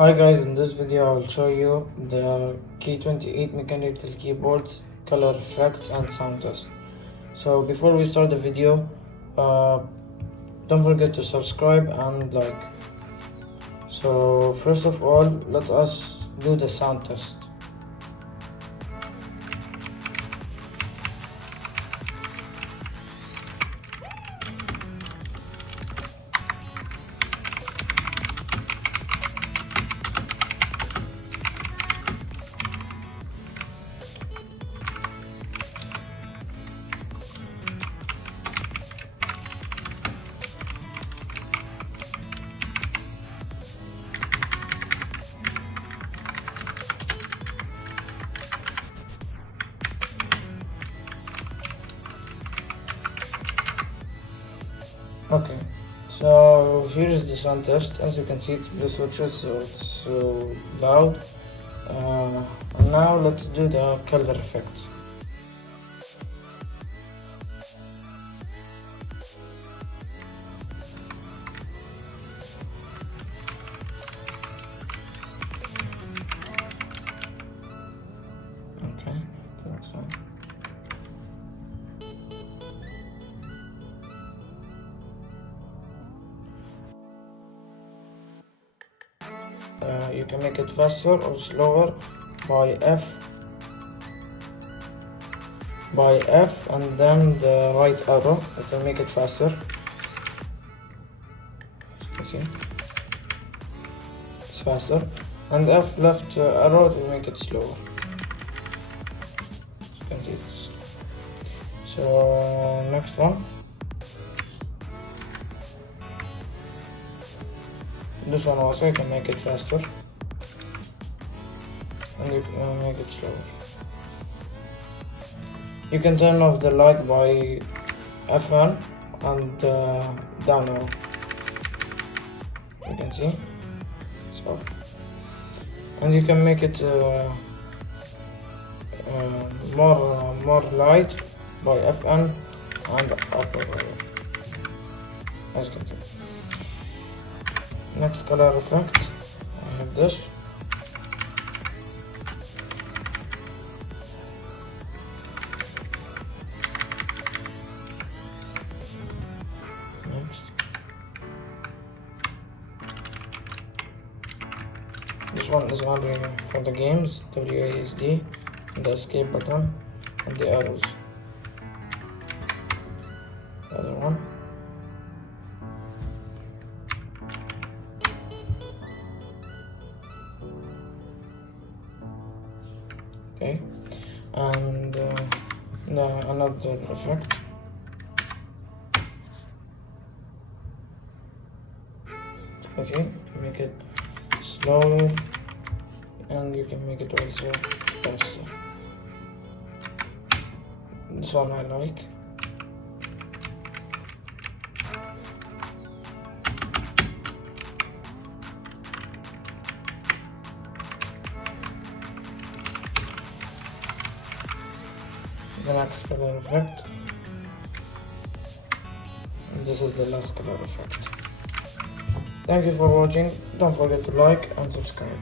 Hi guys, in this video I will show you the K28 mechanical keyboard's color effects and sound test. So before we start the video, don't forget to subscribe and like. So first of all, let us do the sound test. Okay, so here is the sound test. As you can see, it's blue switches, so it's so loud. And now let's do the color effects. Okay, the next one. You can make it faster or slower by F and then the right arrow. It will make it faster. You see, it's faster, and F left arrow to make it slower. You can see this. So next one. This one also you can make it faster and you can make it slower. You can turn off the light by F1 and down arrow. You can see it's off. And you can make it more light by F1 and up arrow, as you can see. Next color effect, I have this. Next, this one is only for the games, WASD, the escape button, and the arrows. The other one. Okay, and another effect. You see, make it slower, and you can make it also faster. This one I like. The next color effect, and this is the last color effect. Thank you for watching. Don't forget to like and subscribe.